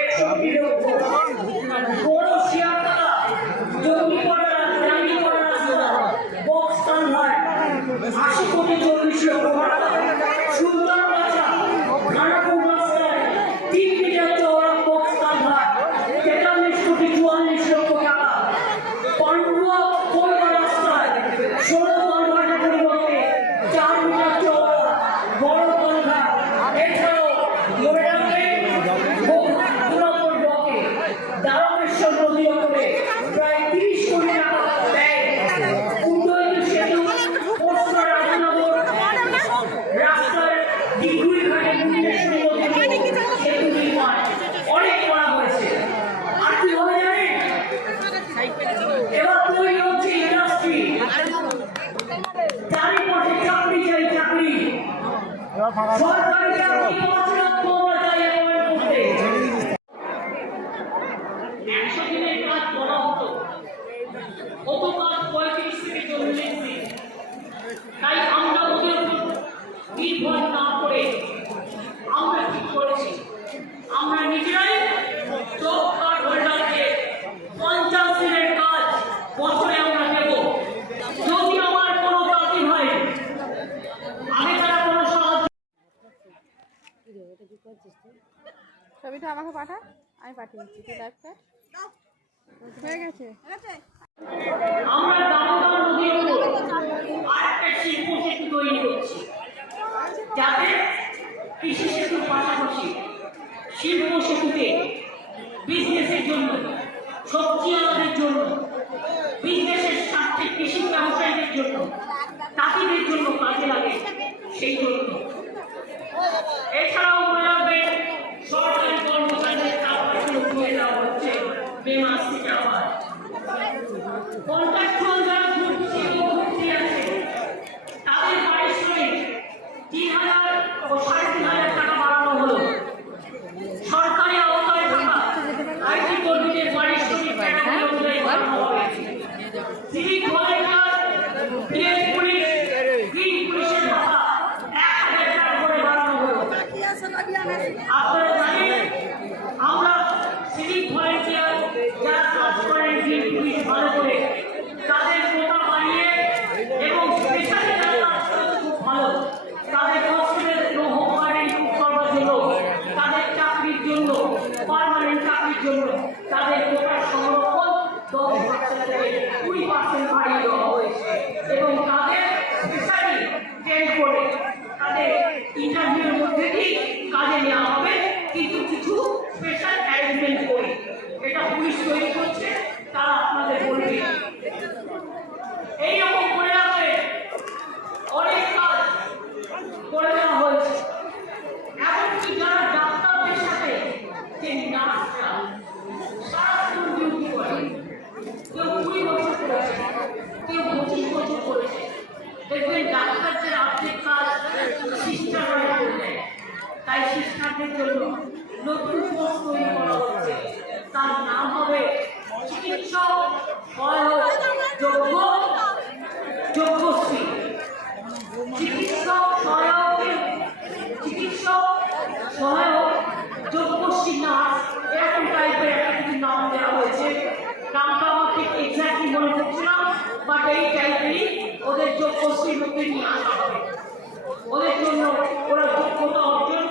একষট্টি লক্ষ বড় দারমেশ্বর নদী অঞ্চলে প্রায় রাস্তার ডিগ্রি অনেক করা হয়েছে। ইন্ডাস্ট্রি চারিপাশে চাকরি চাই চাকরি। সরকারি চাকরি পাঁচ লক্ষ করতে একশো দিনের কাজ বলা হতো কত কাজ পঁয়ত্রিশ থেকে চল্লিশ দিন তাই আমরা ওদের উপর নির্ভর না করে আমরা ঠিক করেছি? আমরা নিজেরাই জব কার্ড হোল্ডারকে পঞ্চাশ দিনের কাজ বছরে আমরা দেব। যদি আমার কোনো জাতি হয় আমি তারা কোনো সাহায্য ছবিটা আমাকে পাঠা? আমি পাঠিয়ে দিচ্ছি তুই লাইভ হয়ে গেছে? আমরা দামোদর নদীর আরেকটা শিল্প সেতু তৈরি করছি। যাতে কৃষি সেতুর পাশাপাশি শিল্প সেতুতে বিজনেসের জন্য, সবজি আলাদের জন্য বিজনেসের স্বার্থে কৃষি ব্যবসায়ীদের জন্য, তাঁতিদের জন্য কাজে লাগে সেই জন্য। এছাড়াও মনে সরকারি কর্মচারীদের টাকা উঠিয়ে দেওয়া হচ্ছে, মে মাস থেকে আবার। কন্ট্রাকচুয়াল যারা ঘুরছে তাদের পারিশ্রমিক তিন হাজার ও হলো। সরকারি আওতায় থাকা আইটি পুলিশের আপনারা জানেন, আমরা সিভিক ভলেন্টিয়ার ভালো করে তাদের কোটা বাড়িয়ে এবং স্পেশালি খুব ভালো। তাদের এবং হোম গার্ডেন ইম্প্রুভ করবার জন্য, তাদের চাকরির জন্য পার্মানেন্ট চাকরির জন্য তাদের কুড়ি পার্সেন্ট বাড়িয়ে দেওয়া হয়েছে। এবং তাদের স্পেশালি ট্রেন করে তাদের ইন্টারভিউর মধ্যে দিয়ে কাজে নেওয়া হবে কিন্তু কিছু অ্যারেঞ্জমেন্ট করে। এটা পুলিশ তৈরি করছে, তারা আপনাদের বলবে। এইরকম করে রাখবে অনেক কাজ করে দেওয়া হয়েছে। এমনকি যারা ডাক্তারদের সাথে যে নার্সরা সারাক্ষণ ডিউটি করে, কেউ কুড়ি বছর করেছে, কেউ পঁচিশ বছর করেছে। দেখবেন ডাক্তারদের অর্ধেক কাজ সিস্টাররা করে দেয়। তাই সিস্টারদের জন্য নতুন কোর্স তৈরি করা হচ্ছে তার নাম হবে চিকিৎসক সহায়ক যোগ্য যোগ্যশ্রী চিকিৎসক সহায়ক চিকিৎসক যোগ্যশ্রী নার্স এরকম টাইপের একটা নাম দেওয়া হয়েছে নামটা আমার ঠিক এক্স্যাক্টলি মনে না বাট এই টাইপেরই ওদের যোগ্যশ্রীর মধ্যে নিয়ে ওদের জন্য ওরা যোগ্যতা অর্জন